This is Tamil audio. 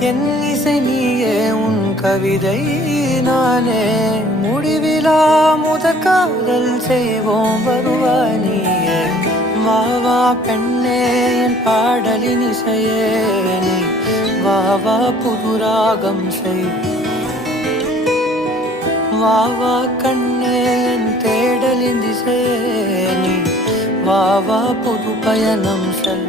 என் இசை நீயே உன் கவிதை நானே முடிவிலா முதற் காதல் செய்வோம் வருவாய் நீயே வா வா பெண்ணே என் பாடலின் இசையே நீ வா வா புது ராகம் செய் வா வா கண்ணே என் தேடலின் திசையே நீ வா வா புது பயணம் செல்